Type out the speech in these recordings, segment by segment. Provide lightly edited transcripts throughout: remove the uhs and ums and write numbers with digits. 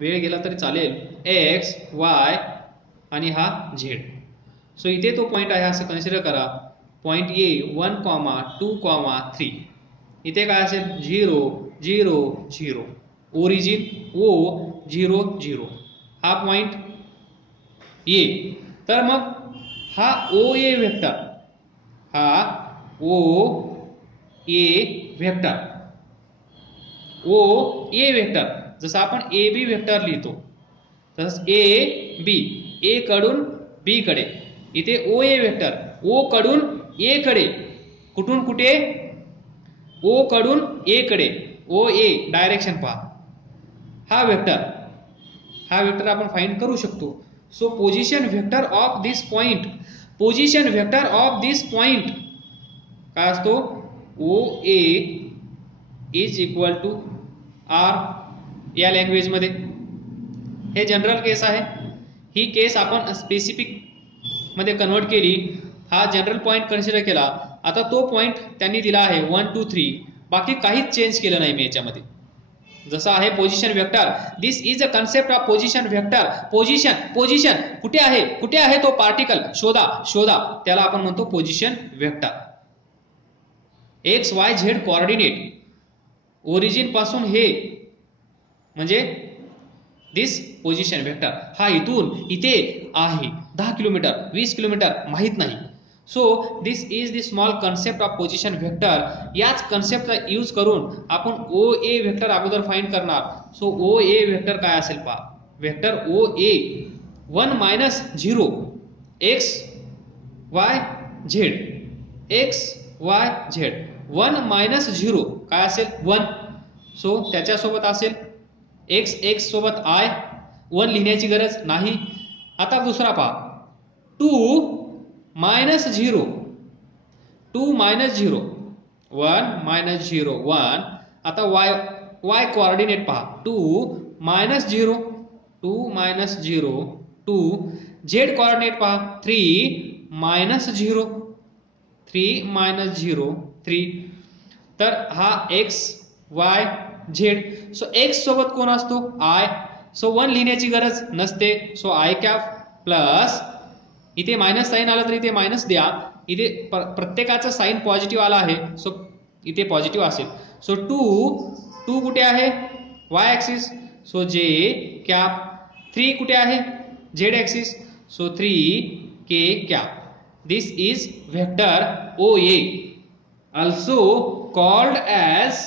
वेळ गेला तरी चालेल, एक्स वाय आणि हा झेड. सो इथे तो पॉईंट आहे असं कन्सिडर करा. Point A 1,2,3. इथे काय असेल 0 0 0. Origin O 0 0. हा पॉईंट ए. तर मग हा ओ ए व्हेक्टर, हा ओ ए व्हेक्टर, ओ ए व्हेक्टर जसं आपण ए बी व्हेक्टर लिहितो तसंच ए बी, ए कडून बी कडे. इथे ओ ए व्हेक्टर ओ कडून ए कडे, कुठून कुठे, ओ कडून ए कडे, ओ ए डायरेक्शन पहा. हा वेक्टर आपण फाइंड करू शकतो. So position vector of this point, position vector of this point काय असतो, ओ ए इज इक्वल टू आर. या लँग्वेज मध्ये हे जनरल केस आहे. ही केस आपण स्पेसिफिक मध्ये कन्वर्ट केली. हा जनरल पॉइंट कन्सिडर केला. आता तो पॉइंट त्यांनी दिला आहे 1 2 3. बाकी काहीच चेंज केलं नाही मी याच्यामध्ये. जसं आहे position vector, this is a concept of position vector. Position कुठे आहे तो पार्टिकल शोधा, त्याला आपण म्हणतो position vector. X Y Z coordinate origin पासून हे म्हणजे दिस पोझिशन व्हेक्टर. हा इथून इथे आहे 10 किलोमीटर 20 किलोमीटर माहित नाही. So this is the small concept of position vector. याच कन्सेप्टचा यूज करून आपण ओ ए व्हेक्टर अगोदर फाइंड करणार. सो ओ ए व्हेक्टर काय असेल पहा. व्हेक्टर ओ ए 1 - 0 x Y Z, x Y Z. 1 - 0 काय असेल 1. सो त्याच्यासोबत असेल एक्स सोबत आय. 1 लिहिण्याची गरज नाही. आता दुसरा पहा 2 - 0, 2 - 0, 1 - 0 1. आता y कोऑर्डिनेट पहा 2 - 0, 2 - 0 2. z कोऑर्डिनेट पहा 3 - 0, 3 - 0 3. तर हा x y z. So x सोबत कोण असतो आय. सो 1 लिहिण्याची गरज नसते. सो आय कॅप प्लस, इथे मायनस साईन आला तर इथे मायनस द्या. इथे प्रत्येकाचा साईन पॉझिटिव्ह आला आहे सो इथे पॉझिटिव्ह असेल. सो 2 कुठे आहे y axis, so j cap. 3 कुठे आहे z axis, so 3 k cap. This is vector O A, also called as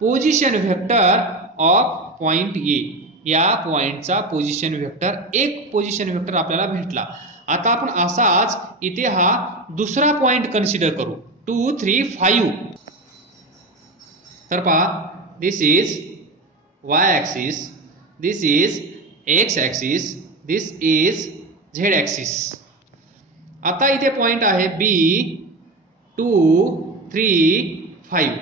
position vector of point A. या पॉइंटचा पोझिशन व्हेक्टर, एक पोझिशन व्हेक्टर आपल्याला भेटला. आता आपण असाच इथे हा दुसरा पॉइंट कन्सिडर करू 2 3 5. तर पहा this is Y axis, this is X axis, this is Z axis. आता इथे पॉइंट आहे बी 2 3 5.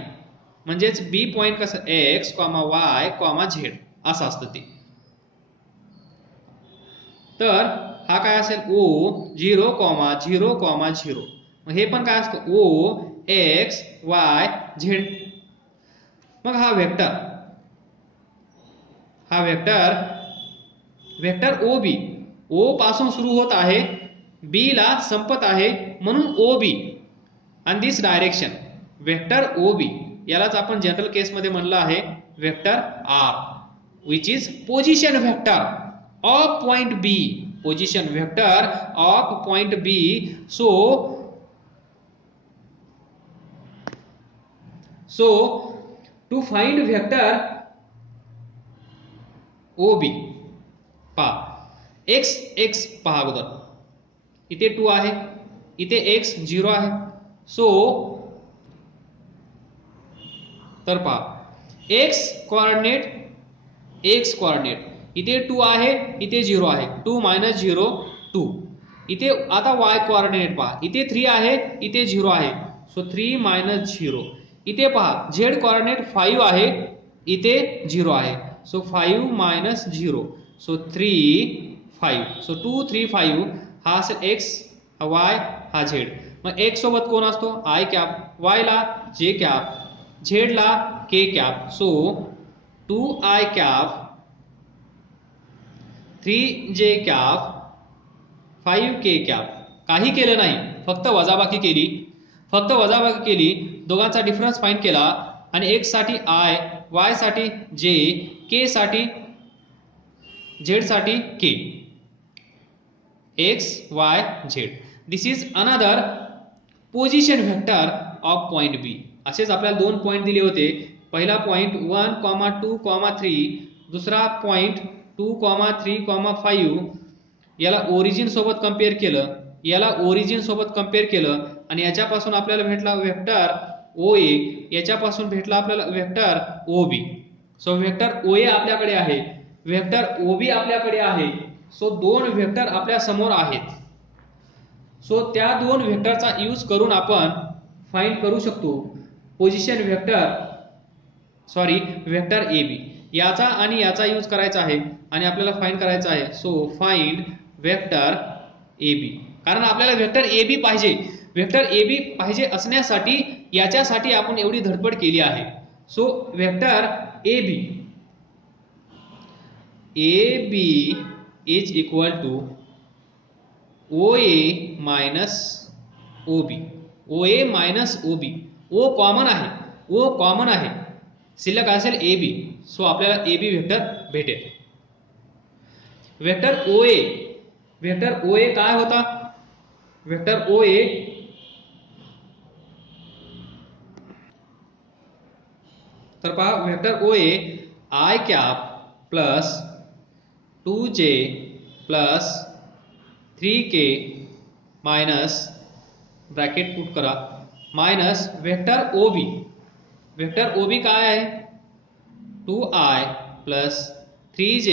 म्हणजेच बी पॉइंट कसं एक्स वाय झेड असं असतं ते. तर हा काय असेल ओ 0 0 0. हे पण काय असतं ओ एक्स वाय झेड. मग हा व्हेक्टर ओ बी, ओ पासून सुरू होत आहे बी ला संपत आहे म्हणून ओ बी. आणि दिस डायरेक्शन व्हेक्टर ओ बी, यालाच आपण जनरल केस मध्ये म्हणलं आहे vector R, which is position vector of point B. Position vector of point B. So to find vector O B पहा एक्स पहा अगोदर. इथे 2 आहे, इथे एक्स 0 आहे. सो तर पहा एक्स कोऑर्डिनेट इथे 2 आहे, इथे 0 आहे. 2 - 0 2. इथे आता y कोऑर्डिनेट पहा, इथे 3 आहे, इथे 0 आहे. सो 3 - 0. इथे पहा z कोऑर्डिनेट 5 आहे, इथे 0 आहे. सो 5 - 0. सो 3 5. सो 2 3 5. हा असेल x, हा y, हा z. मग x सोबत कोण असतो आय कॅप, y ला जे कॅप, z ला के cap. So 2i cap 3j cap 5k cap काही केलं नाही, फक्त वजाबाकी केली. दोघांचा डिफरन्स फाइंड केला आणि x साठी i, y साठी j, k साठी z साठी k. x, y, z. This is another position vector of point B. असेच आपल्याला दोन पॉइंट दिले होते. पहिला पॉइंट 1, 2, 3, दुसरा पॉइंट 2, 3, 5. याला ओरिजिन सोबत कंपेअर केलं, आणि याच्यापासून आपल्याला भेटला वेक्टर OA, याच्यापासून भेटला आपल्याला vector OB. So vector OA आपल्याकडे आहे, वेक्टर OB आपल्याकडे आहे. सो दोन वेक्टर आपल्या समोर आहेत. सो त्या दोन वेक्टरचा यूज करून आपण फाइंड करू शकतो पोझिशन वेक्टर AB. याचा आणि याचा यूज करायचा आहे आणि आपल्याला फाइंड करायचा आहे. So find vector AB. कारण आपल्याला वेक्टर AB पाहिजे. वेक्टर AB पाहिजे असण्यासाठी याच्यासाठी आपण एवढी धडपड केली आहे. So vector AB is equal to OA minus OB. OA minus OB. O common आहे, शिल्लक असेल AB. सो आपल्याला AB वेक्टर भेटेल. वेक्टर OA काय होता? वेक्टर OA तर पहा, vector OA i cap plus 2j plus 3k minus bracket put करा मायनस वेक्टर OB काय आहे? 2i plus 3j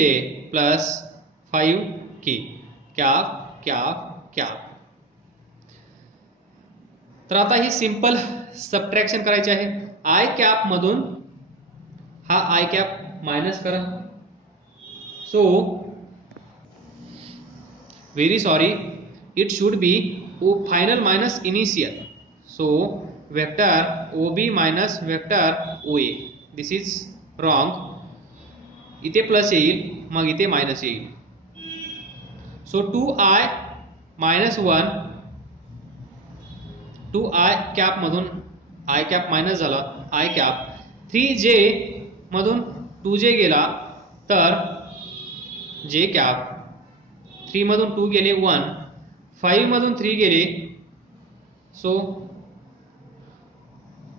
plus 5k cap. तर आता ही सिंपल सबट्रॅक्शन करायची आहे. i कॅप मधून हा i कॅप मायनस करा. So very sorry, it should be final minus initial. So vector OB minus vector OA. This is wrong. इथे plus येईल, मग इथे मायनस येईल. So 2i minus 1, 2i cap मधून i कॅप मायनस झाला, i cap. 3j मधून 2j गेला तर j कॅप. 3 मधून 2 गेले 1, 5 मधून 3 गेले so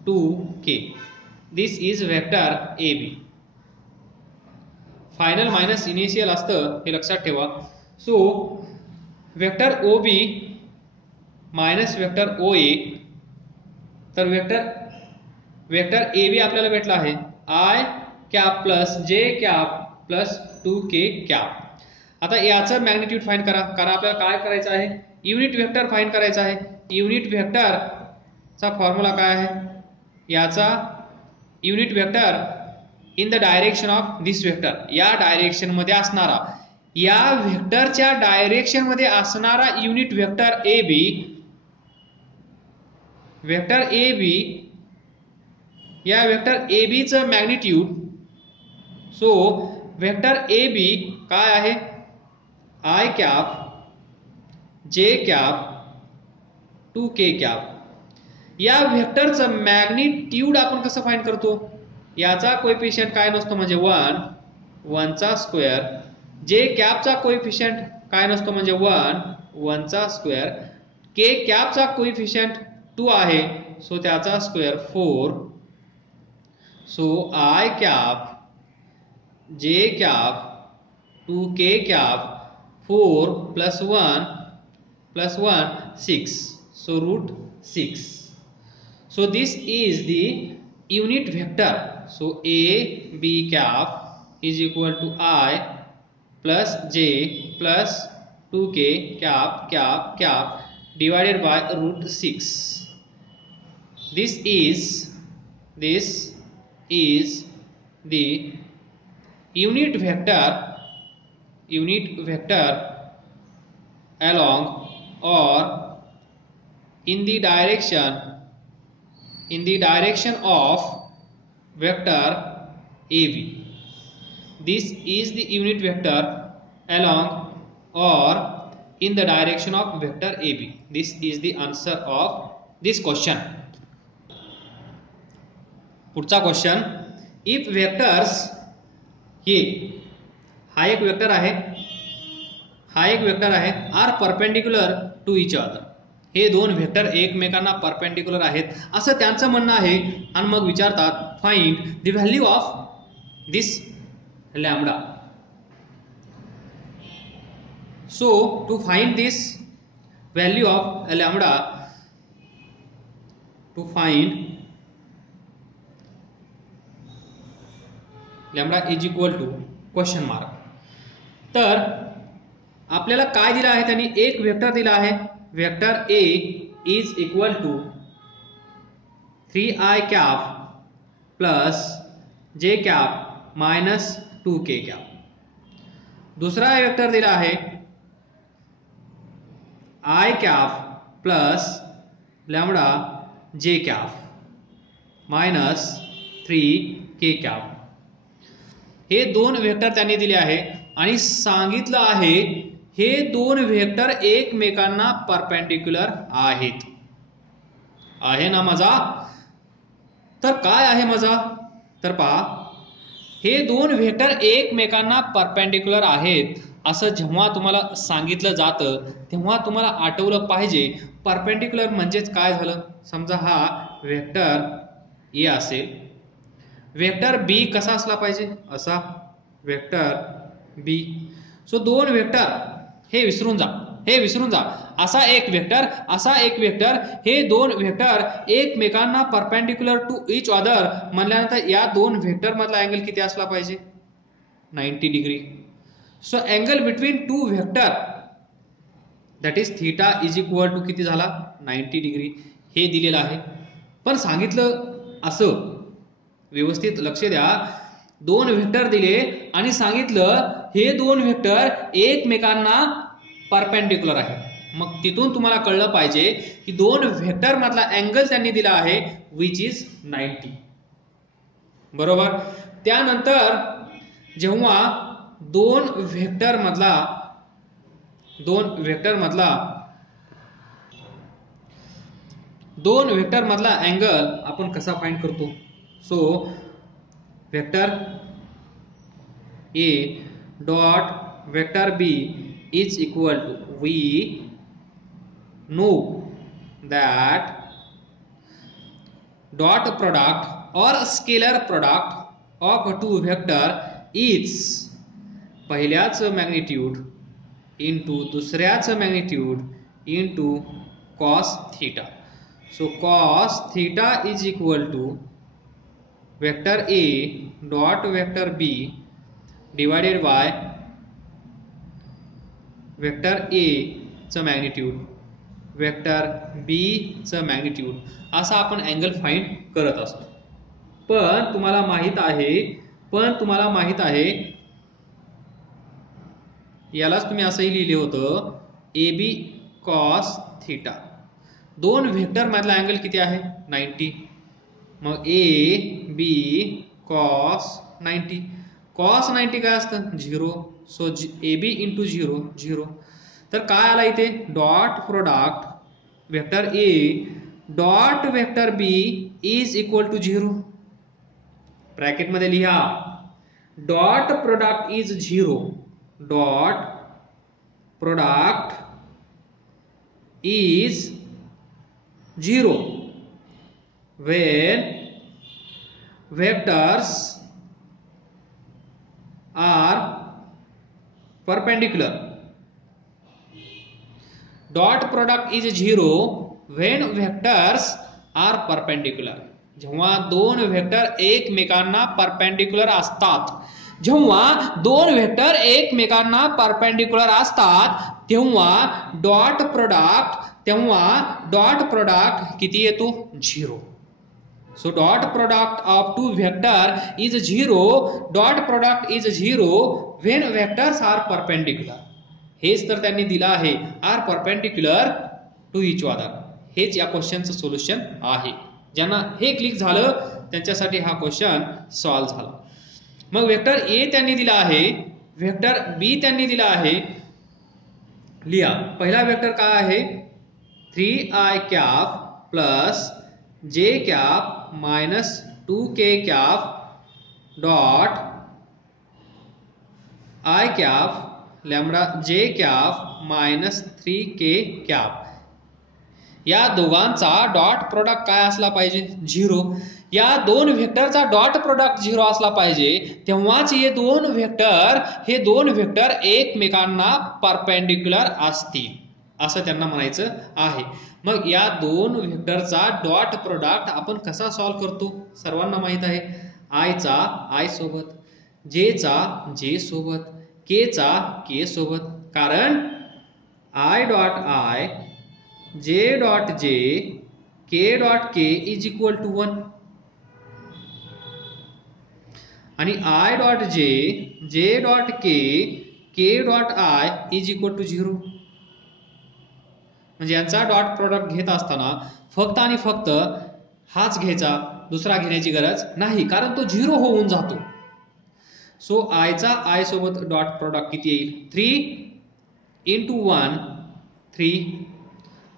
2k. This is vector AB. Final minus initial असतं, हे लक्षात ठेवा. So vector OB minus vector OA. तर वेक्टर AB आपल्याला भेटला आहे i cap plus j cap plus 2k cap. आता याचं मॅग्निट्यूड फाइंड करा, कारण आपल्याला काय करायचं आहे? युनिट वेक्टर फाइंड करायचा आहे. युनिट वेक्टरचा फॉर्म्युला काय आहे? याचा unit vector in the direction of this vector. या डायरेक्शन मध्ये असणारा, या वेक्टरच्या डायरेक्शन मध्ये असणारा unit vector AB. Vector AB, या वेक्टर AB चं मॅग्निट्यूड. सो वेक्टर AB काय आहे? i cap j cap 2k cap. या वेक्टरचं मॅग्निट्यूड आपण कसं फाइंड करतो? याचा कोएफिशिएंट काय नसतो म्हणजे 1 चा स्क्वेअर. j कॅपचा कोएफिशिएंट काय नसतो म्हणजे 1 चा स्क्वेअर. k कॅपचा कोएफिशिएंट 2 आहे, सो त्याचा square 4. So i cap j cap 2k cap 4 plus 1 6. So root 6. So this is the unit vector. So A B cap is equal to I plus J plus 2k cap divided by root 6. This is the unit vector along or in the direction of vector AB. This is the unit vector along or in the direction of vector AB. This is the answer of this question. पुढचा question, if vectors, हे हा एक vector आहे, हा एक vector आहे, are perpendicular to each other, हे दोन वेक्टर एकमेकांना परपेंडिक्युलर आहेत असं त्यांचं म्हणणं आहे. आणि मग विचारतात find the value of this lambda. So to find this value of lambda, to find lambda is equal to question mark. तर आपल्याला काय दिलं आहे, त्यांनी एक वेक्टर दिला आहे, vector A is equal to 3i cap plus j cap minus 2k cap. दूसरा वेक्टर दिला आहे i cap plus lambda j cap minus 3k cap. हे दोन वेक्टर त्यांनी दिले आहे आणि सांगितलं आहे हे दोन वेक्टर एकमेकांना परपेंडिक्युलर आहेत. आहे ना मजा? तर काय आहे मजा? तर पहा, हे दोन वेक्टर एकमेकांना परपेंडिक्युलर आहेत असं जेव्हा तुम्हाला सांगितलं जातं तेव्हा तुम्हाला आठवलं पाहिजे परपेंडिक्युलर म्हणजेच काय झालं. समजा हा वेक्टर ए असेल, वेक्टर बी कसा असला पाहिजे, असा वेक्टर बी. सो दोन वेक्टर, हे विसरून जा, हे विसरून जा, असा एक वेक्टर, असा एक वेक्टर, हे दोन वेक्टर एकमेकांना परपेंडिक्युलर टू इच अदर म्हणल्यानंतर या दोन वेक्टर मधला अँगल किती असला पाहिजे, 90 degree. So angle between two vector that is theta is equal to किती झाला, 90 डिग्री. हे दिलेलं आहे. पण सांगितलं असं, व्यवस्थित लक्ष द्या, दोन वेक्टर दिले आणि सांगितलं हे दोन वेक्टर एकमेकांना परपेंडिक्युलर आहे. मग तिथून तुम्हाला कळलं पाहिजे की दोन वेक्टर मधला अँगल त्यांनी दिला आहे विच इज 90. बरोबर. त्यानंतर जेव्हा दोन वेक्टर मधला अँगल आपण कसा फाइंड करतो. So vector A dot vector B is equal to, we know that dot product or scalar product of two vector is पहिल्याच मॅग्निट्यूड into दुसऱ्याच magnitude into cos theta. So cos theta is equal to vector A dot vector B divided by vector A चं magnitude, vector बी चं magnitude, असा आपण angle find करत असतो. पण तुम्हाला माहित आहे यालाच तुम्ही असंही लिहिले होतं ए बी कॉस थीटा. दोन वेक्टर मधला अँगल किती आहे, 90. मग ए बी कॉस 90, कॉस 90 काय असतं, 0. So A B into 0 0. तर काय आला इथे, dot product vector A dot vector B is equal to 0. Bracket मध्ये लिहा dot product is 0, dot product is 0 when vectors are perpendicular. Dot product is 0 when vectors are perpendicular. जेव्हा दोन vector एकमेकांना perpendicular असतात, जेव्हा दोन वेक्टर एकमेकांना perpendicular असतात तेव्हा डॉट प्रोडक्ट किती येतो, 0. So dot product of two vector is 0. Dot product is 0 when vectors are perpendicular. हेच तर त्यांनी दिलं आहे, are perpendicular to each other. हेच या क्वेश्चनचं सोल्युशन आहे. ज्यांना हे क्लिक झालं त्यांच्यासाठी हा क्वेश्चन सॉल्व्ह झाला. मग वेक्टर ए त्यांनी दिला आहे, वेक्टर बी त्यांनी दिला आहे, लिहा. पहिला वेक्टर काय आहे, 3i कॅप प्लस जे cap minus 2k cap dot i cap lambda जे कॅप मायनस 3k कॅप. या दोघांचा डॉट प्रोडक्ट काय असला पाहिजे, 0. या दोन व्हेक्टरचा डॉट प्रोडक्ट 0 असला पाहिजे, तेव्हाच हे दोन व्हेक्टर एकमेकांना परपेंडिक्युलर असतील असं त्यांना म्हणायचं आहे. मग या दोन व्हेक्टरचा डॉट प्रोडक्ट आपण कसा सॉल्व्ह करतो, सर्वांना माहित आहे. आय चा आय सोबत, जे चा जे सोबत, के चा के सोबत, कारण i dot i j dot j k dot k is equal to 1 आणि i dot j dot k dot i is equal to 0. म्हणजे यांचा डॉट प्रोडक्ट घेत असताना फक्त आणि फक्त हाच घ्यायचा, दुसरा घेण्याची गरज नाही, कारण तो 0 होऊन जातो. सो आयचा आय सोबत डॉट प्रोडक्ट किती येईल, 3 इंटू 1 3.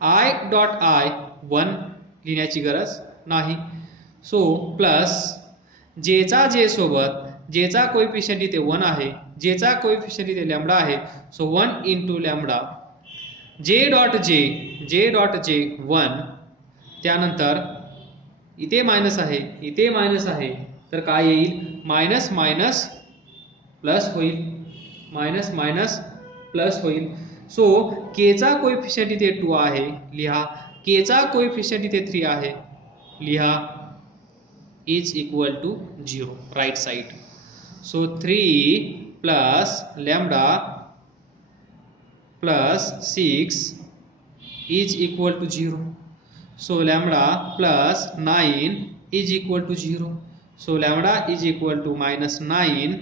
आय डॉट आय 1 लिहिण्याची गरज नाही. सो प्लस जेचा जे सोबत, जेचा कोएफिशियंट इथे 1 आहे, जेचा कोएफिशियंट इथे लॅम्बडा आहे. सो 1 इंटू लॅम्बडा जे डॉट जे 1. त्यानंतर इथे मायनस आहे, इथे मायनस आहे, तर काय येईल, मायनस मायनस प्लस होईल, मायनस मायनस प्लस होईल. सो केचा कोएफिशियंट इथे 2 आहे, लिहा. केचा कोएफिशियंट इथे 3 आहे, लिहा. Is equal to 0, right side. So 3 plus lambda plus 6 is equal to 0. So lambda plus 9 is equal to 0. So lambda is equal to minus 9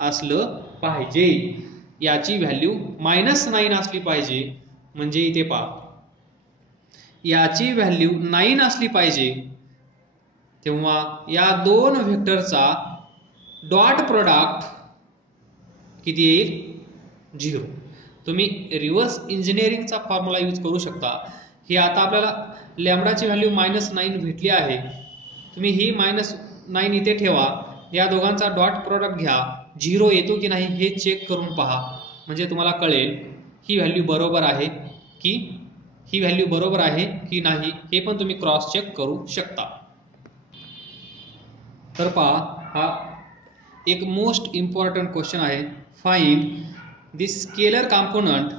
असलं पाहिजे. याची व्हॅल्यू मायनस 9 असली पाहिजे. म्हणजे इथे पहा, याची व्हॅल्यू 9 असली पाहिजे, तेव्हा या दोन व्हेक्टरचा डॉट प्रोडक्ट किती येईल, 0. तुम्ही रिव्हर्स इंजिनिअरिंगचा फॉर्म्युला यूज करू शकता. ही आता आपल्याला लॅम्बडाची व्हॅल्यू मायनस 9 भेटली आहे. तुम्ही ही मायनस 9 इथे ठेवा, या दोघांचा डॉट प्रोडक्ट घ्या, 0 येतो की नाही हे चेक करून पहा. म्हणजे तुम्हाला कळेल ही व्हॅल्यू बरोबर आहे की नाही, हे पण तुम्ही क्रॉस चेक करू शकता. तर पहा, हा एक मोस्ट इम्पॉर्टंट क्वेश्चन आहे. Find the scalar component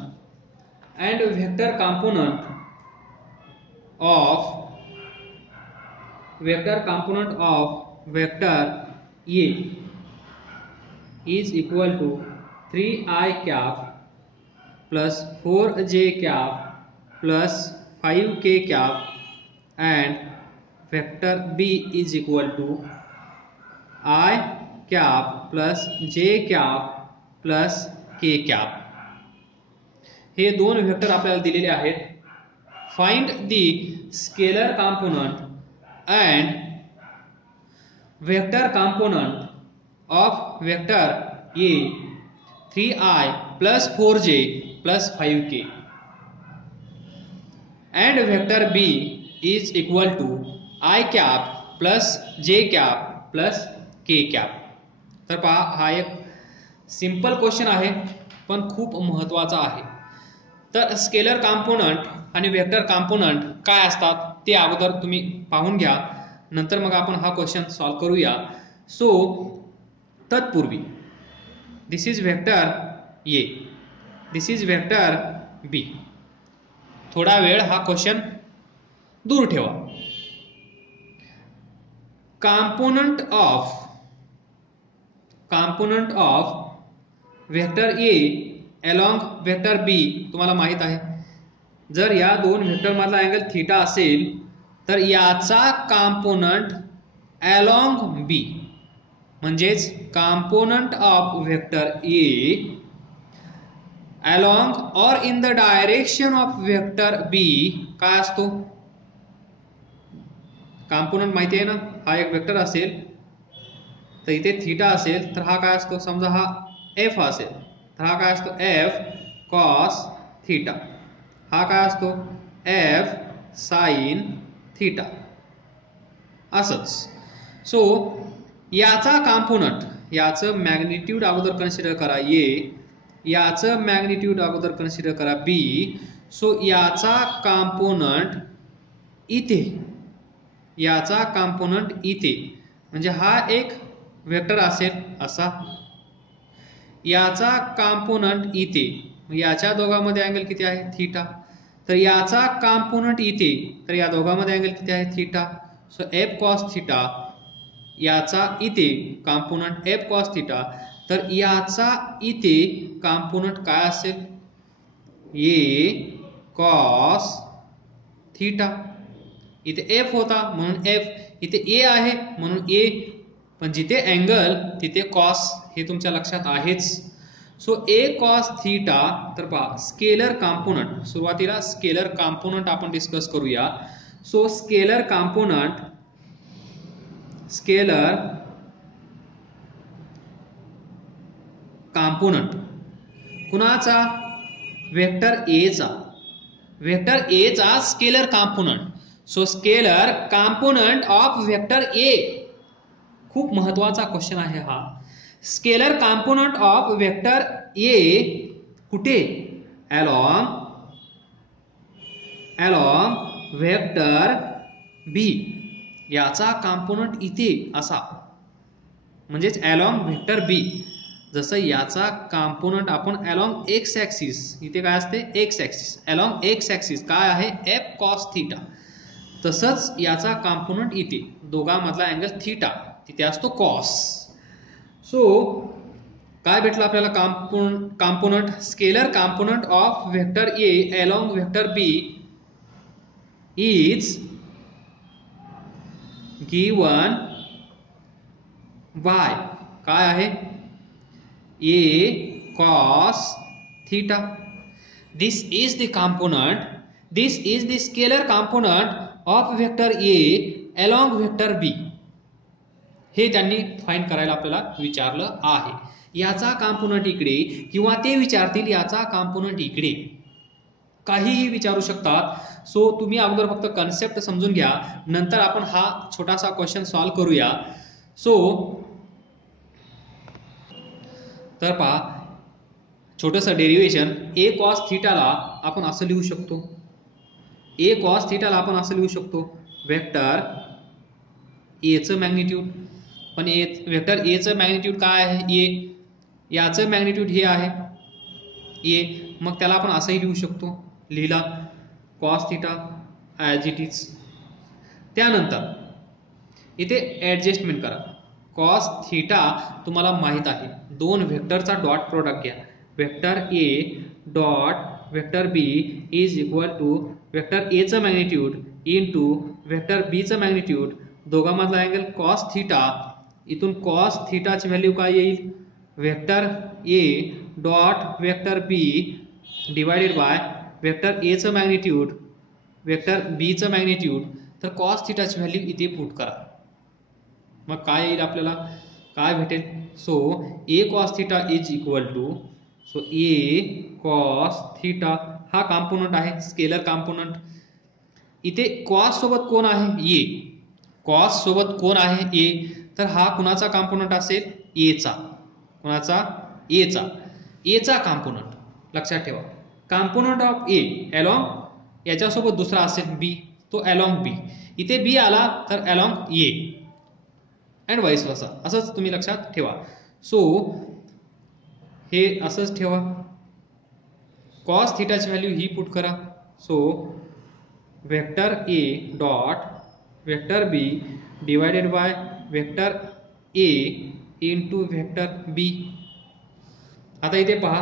and vector component of vector A is equal to 3i cap plus 4j cap plus 5k cap and vector b is equal to I cap plus j cap plus k cap. हे दोन vector आपल्याला दिलेले आहेत. Find the scalar component and vector component of vector A 3i plus 4j plus 5k and vector B is equal to I cap plus j cap plus k cap. तर पहा, हा एक simple question आहे पण खूप महत्वाचा आहे. तर स्केलर कॉम्पोनंट आणि वेक्टर कॉम्पोनंट काय असतात ते अगोदर तुम्ही पाहून घ्या, नंतर मग आपण हा क्वेश्चन सॉल्व करूया. सो तत्पूर्वी this is vector A, this is vector B. थोडा वेळ हा क्वेश्चन दूर ठेवा. Component of vector A along vector B तुम्हाला माहित आहे. जर या दोन वेक्टर मधला अँगल थीटा असेल तर याचा कॉम्पोनंट अलॉंग बी म्हणजेच component of vector A along or in the direction of vector B काय असतो, कॉम्पोनंट माहिती आहे ना. हा एक वेक्टर असेल तर इथे थीटा असेल तर हा काय असतो, समजा हा एफ असेल तर हा काय असतो एफ कॉस थीटा, हा काय असतो एफ साइन थीटा असंच. सो याचा कॉम्पोनंट, याचं मॅग्निट्यूड अगोदर कन्सिडर करा ए, याचं मॅग्निट्यूड अगोदर कन्सिडर करा बी. सो याचा कॉम्पोनंट इथे, याचा कॉम्पोनंट इथे म्हणजे हा एक वेक्टर असेल असा, याचा कॉम्पोनंट इथे, याच्या दोघांमध्ये अँगल किती आहे थीटा. तर याचा कॉम्पोनंट इथे, तर या दोघांमध्ये अँगल किती आहे theta. So F cos theta, याचा इथे कॉम्पोनंट एफ कॉस थीटा, तर याचा इथे कॉम्पोनंट काय असेल ए कॉस थीटा. इथे एफ होता म्हणून एफ, इथे ए आहे म्हणून ए, पण जिथे अँगल तिथे कॉस, हे तुमच्या लक्षात आहेच. So A cos theta. तर पहा स्केलर कॉम्पोनंट, सुरुवातीला स्केलर कॉम्पोनंट आपण डिस्कस करूया. So scalar component, scalar component कुणाचा, वेक्टर ए चा, वेक्टर ए चा scalar component. So scalar component of vector ए, खूप महत्वाचा क्वेश्चन आहे हा. स्केलर कॉम्पोनंट ऑफ वेक्टर ए कुठे, अलॉन्ग वेक्टर बी, याचा कॉम्पोनंट इथे असा, म्हणजेच अलॉन्ग वेक्टर बी. जसं याचा कॉम्पोनंट आपण अलॉन्ग एक्स ऍक्सिस, इथे काय असते x axis, along x axis काय आहे एफ कॉस थीटा, तसंच याचा कॉम्पोनंट इथे, दोघांमधला अँगल थीटा, तिथे असतो कॉस. सो काय भेटलं आपल्याला component, scalar component of vector A along vector B is given by काय आहे A cos theta. This is the component, this is the scalar component of vector A along vector B. हे त्यांनी find करायला आपल्याला विचारलं आहे. याचा component इकडे, किंवा ते विचारतील याचा कॉम्पोनंट इकडे, काहीही विचारू शकतात. सो तुम्ही अगोदर फक्त कन्सेप्ट समजून घ्या, नंतर आपण हा छोटासा क्वेश्चन सॉल्व करूया. सो तर पहा छोटंसं डेरिव्हेशन, ए कॉस थीटाला आपण असं लिहू शकतो, ए कॉस थीटाला आपण असं लिहू शकतो वेक्टर एचं मॅग्निट्यूड. पण वेक्टर एचं मॅग्निट्यूड काय आहे ए, याचं मॅग्निट्यूड हे आहे ए, मग त्याला आपण असंही लिहू शकतो, लिहिला cos theta as it is. त्यानंतर इथे ॲडजस्टमेंट करा. कॉस थीटा तुम्हाला माहित आहे, दोन वेक्टरचा डॉट प्रोडक्ट घ्या, vector A dot vector B is equal to vector एचं मॅग्निट्यूड इनटू वेक्टर बीचं मॅग्निट्यूड, दोघांमधला अँगल कॉस थीटा. इथून कॉस थीटाची व्हॅल्यू काय येईल, vector A dot vector B divided by vector एचं मॅग्निट्यूड वेक्टर बीचं मॅग्निट्यूड. तर कॉस थीटाची व्हॅल्यू इथे पुट करा, मग काय येईल आपल्याला, काय भेटेल. So A cos theta is equal to, so A cos theta हा कॉम्पोनंट आहे स्केलर कॉम्पोनंट. इथे कॉस सोबत कोण आहे ए, कॉस सोबत कोण आहे ए, तर हा कुणाचा कॉम्पोनंट असेल एचा, कुणाचा एचा, एचा कॉम्पोनंट लक्षात ठेवा. कॉम्पोनंट ऑफ ए अलॉन्ग याच्यासोबत दुसरा असेल बी, तो अलॉन्ग बी, इथे बी आला तर अलॉन्ग ए अँड वाईस वर्सा, असंच तुम्ही लक्षात ठेवा. सो हे असंच ठेवा, कॉस थीटाची व्हॅल्यू ही पुट करा. So vector A dot vector B divided by vector A into vector B. आता इथे पहा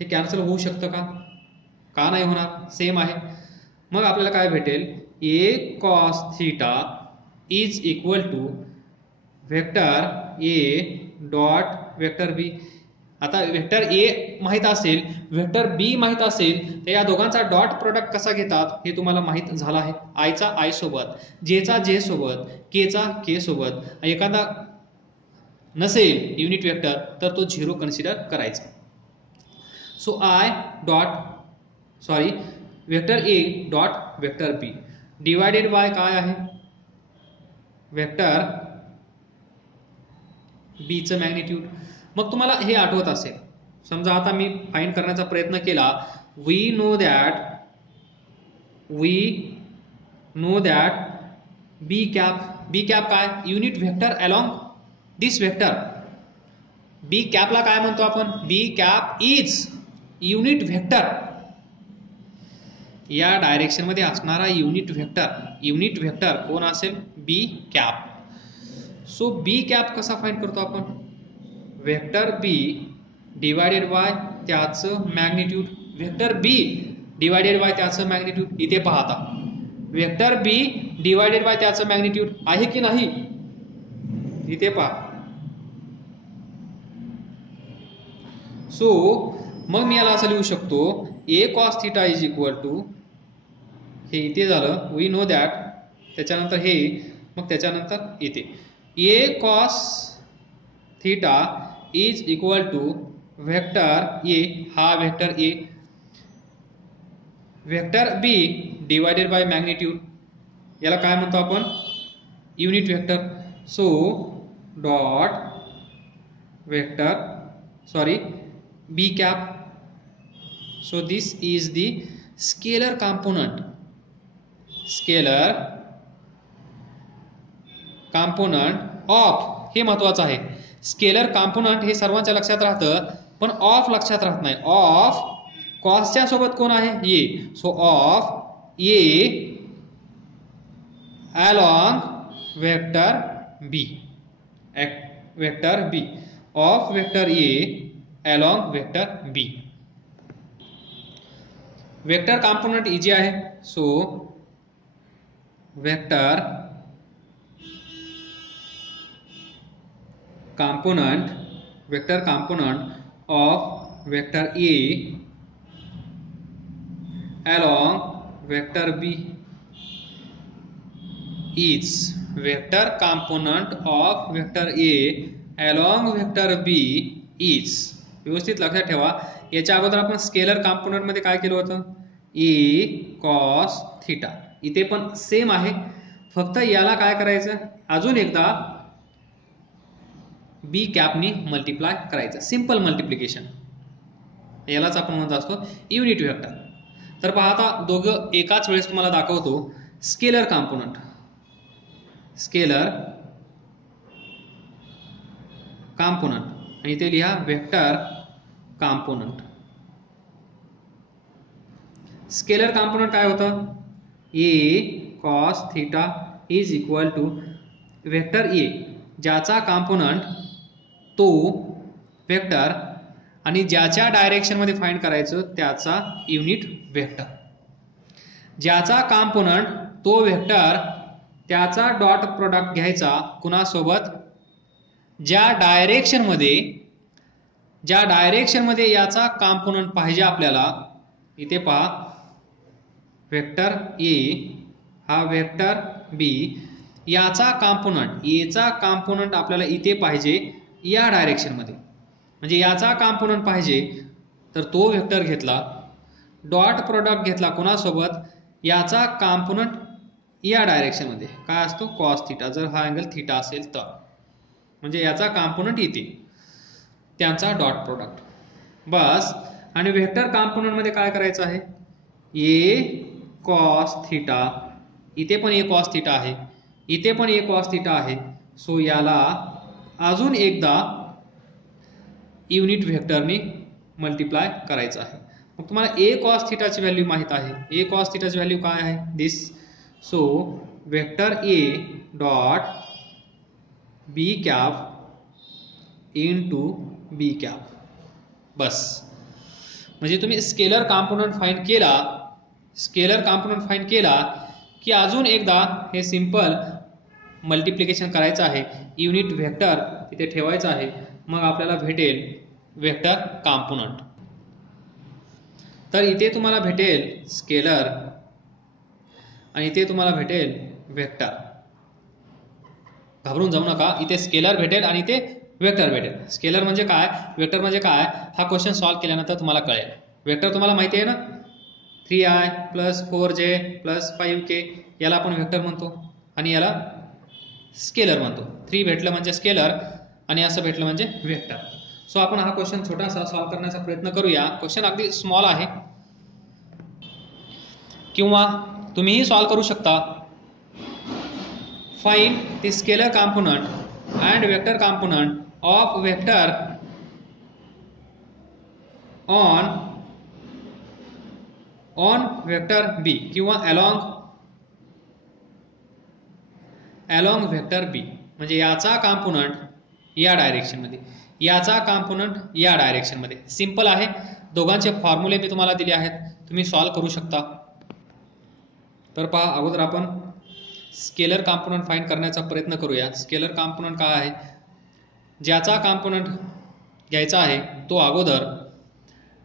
हे कॅन्सल होऊ शकतं का नाही होणार, सेम आहे. मग आपल्याला काय भेटेल, A cos theta is equal to vector A dot vector B. आता वेक्टर ए माहित असेल, वेक्टर बी माहित असेल, तर या दोघांचा डॉट प्रोडक्ट कसा घेतात हे तुम्हाला माहित झालं आहे. आयचा आय सोबत, जेचा जे सोबत, केचा के सोबत. एखादा नसेल युनिट वेक्टर तर तो 0 कन्सिडर करायचा. So vector A dot vector B divided by काय आहे, वेक्टर बीचं मॅग्निट्यूड. मग तुम्हाला हे आठवत असेल, समजा आता मी फाइंड करण्याचा प्रयत्न केला, we know that B cap काय, unit vector along this vector. B कॅपला काय म्हणतो आपण, B cap is unit vector, या डायरेक्शन मध्ये असणारा युनिट व्हेक्टर कोण असेल, B cap. So B cap कसा फाइंड करतो आपण, वेक्टर बी डिवायडेड बाय त्याचं magnitude. Vector B divided by त्याचं मॅग्निट्यूड. इथे पाहता वेक्टर बी डिवायडेड बाय त्याचं मॅग्निट्यूड आहे की नाही, इथे पहा. सो मग मी याला असं लिहू शकतो, A cos theta is equal to, हे इथे झालं वी नो दॅट, त्याच्यानंतर हे, मग त्याच्यानंतर इथे A cos theta is equal to vector A, हा vector A, vector B divided by magnitude, याला काय म्हणतो आपण, unit vector. So dot vector B cap. So this is the scalar component of, हे महत्वाचं आहे. स्केलर कॉम्पोनंट हे सर्वांच्या लक्षात राहतं, पण ऑफ लक्षात राहत नाही. ऑफ कॉसच्या सोबत कोण आहे, A. So of A along vector B, of vector A along vector B. Vector component easy आहे. So vector component of vector A along vector B is, vector component of vector A along vector B is. व्यवस्थित लक्षात ठेवा, याच्या अगोदर आपण scalar component मध्ये काय केलं होतं, ए कॉस थिटा. इथे पण सेम आहे, फक्त याला काय करायचं, अजून एकदा बी कॅपनी मल्टिप्लाय करायचं, सिंपल मल्टिप्लिकेशन. यालाच आपण म्हणत असतो युनिट वेक्टर. तर पहा आता दोघं एकाच वेळेस तुम्हाला दाखवतो. स्केलर कॉम्पोनंट आणि ते लिहा वेक्टर कॉम्पोनंट. स्केलर कॉम्पोनंट काय होतं, A cos theta is equal to vector A, ज्याचा कॉम्पोनंट तो वेक्टर आणि ज्याच्या डायरेक्शन मध्ये फाइंड करायचं त्याचा युनिट वेक्टर. ज्याचा कॉम्पोनंट तो वेक्टर, त्याचा डॉट प्रोडक्ट घ्यायचा कुणासोबत, ज्या डायरेक्शन मध्ये याचा कॉम्पोनंट पाहिजे आपल्याला. इथे पहा वेक्टर ए हा वेक्टर बी, याचा कॉम्पोनंट, एचा कॉम्पोनंट आपल्याला इथे पाहिजे या डायरेक्शन मध्ये. म्हणजे याचा कॉम्पोनंट पाहिजे तर तो वेक्टर घेतला, डॉट प्रोडक्ट घेतला कोणासोबत, याचा कॉम्पोनंट या डायरेक्शन मध्ये काय असतो, कॉस थिटा, जर हा अँगल थिटा असेल तर, म्हणजे याचा कॉम्पोनंट इथे, त्यांचा डॉट प्रोडक्ट बस. आणि वेक्टर कॉम्पोनंट मध्ये काय करायचं आहे, ए कॉस थिटा, इथे पण ए कॉस थिटा आहे, इथे पण ए कॉस थिटा आहे. सो याला अजून एकदा युनिट व्हेक्टरने मल्टिप्लाय करायचं आहे. मग तुम्हाला ए कॉस थिटाची व्हॅल्यू माहित आहे. ए कॉस थिटाची व्हॅल्यू काय आहे, this. So vector A dot B cap into B cap, बस. म्हणजे तुम्ही स्केलर कॉम्पोनंट फाइंड केला की अजून एकदा हे सिंपल मल्टिप्लिकेशन करायचं आहे, युनिट व्हेक्टर इथे ठेवायचं आहे, मग आपल्याला भेटेल वेक्टर कॉम्पोनंट. तर इथे तुम्हाला भेटेल स्केलर आणि इथे तुम्हाला भेटेल वेक्टर. घाबरून जाऊ नका, इथे स्केलर भेटेल आणि इथे वेक्टर भेटेल. स्केलर म्हणजे काय, वेक्टर म्हणजे काय, हा क्वेश्चन सॉल्व्ह केल्यानंतर तुम्हाला कळेल. वेक्टर तुम्हाला माहिती आहे ना, 3i + 4j + 5k याला आपण वेक्टर म्हणतो आणि याला स्केलर म्हणतो. 3 भेटलं म्हणजे स्केलर आणि असं भेटलं म्हणजे वेक्टर. सो आपण हा क्वेश्चन छोटासा सॉल्व्ह करण्याचा प्रयत्न करूया. क्वेश्चन अगदी स्मॉल आहे किंवा तुम्हीही सॉल्व्ह करू शकता. Find the scalar component and vector component of vector on vector B किंवा अलॉंग वेक्टर बी. म्हणजे याचा कॉम्पोनंट या डायरेक्शनमध्ये, याचा कॉम्पोनंट या डायरेक्शनमध्ये. सिंपल आहे. दोघांचे फॉर्म्युले मी तुम्हाला दिले आहेत, तुम्ही सॉल्व्ह करू शकता. तर पहा, अगोदर आपण स्केलर कॉम्पोनंट फाइंड करण्याचा प्रयत्न करूया. स्केलर कॉम्पोनंट काय आहे, ज्याचा कॉम्पोनंट घ्यायचा आहे तो अगोदर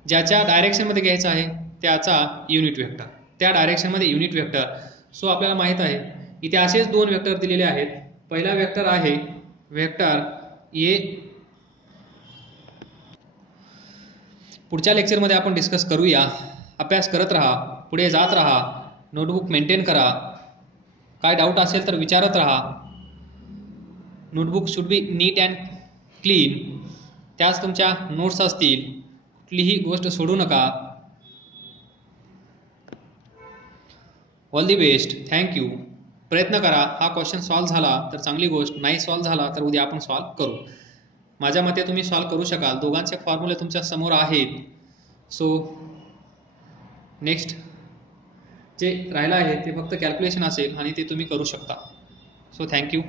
ज्याच्या डायरेक्शनमध्ये घ्यायचा आहे त्याचा युनिट वेक्टर, त्या डायरेक्शनमध्ये युनिट वेक्टर. सो आपल्याला माहित आहे इथे असेच दोन वेक्टर दिलेले आहेत. पहिला वेक्टर आहे वेक्टर ए. पुढच्या लेक्चरमध्ये आपण डिस्कस करूया. अभ्यास करत राहा, पुढे जात राहा, नोटबुक मेंटेन करा. काय डाऊट असेल तर विचारत राहा. Notebook should be neat and clean. त्याच तुमच्या नोट्स असतील, कुठलीही गोष्ट सोडू नका. All the best. थँक्यू. प्रयत्न करा. हा क्वेश्चन सॉल्व्ह झाला तर चांगली गोष्ट, नाही सॉल्व्ह झाला तर उद्या आपण सॉल्व्ह करू. माझ्या मते तुम्ही सॉल्व्ह करू शकाल. दोघांचे फॉर्म्युले तुमच्या समोर आहेत. सो नेक्स्ट जे राहिलं आहे ते फक्त कॅल्क्युलेशन असेल आणि ते तुम्ही करू शकता. So thank you.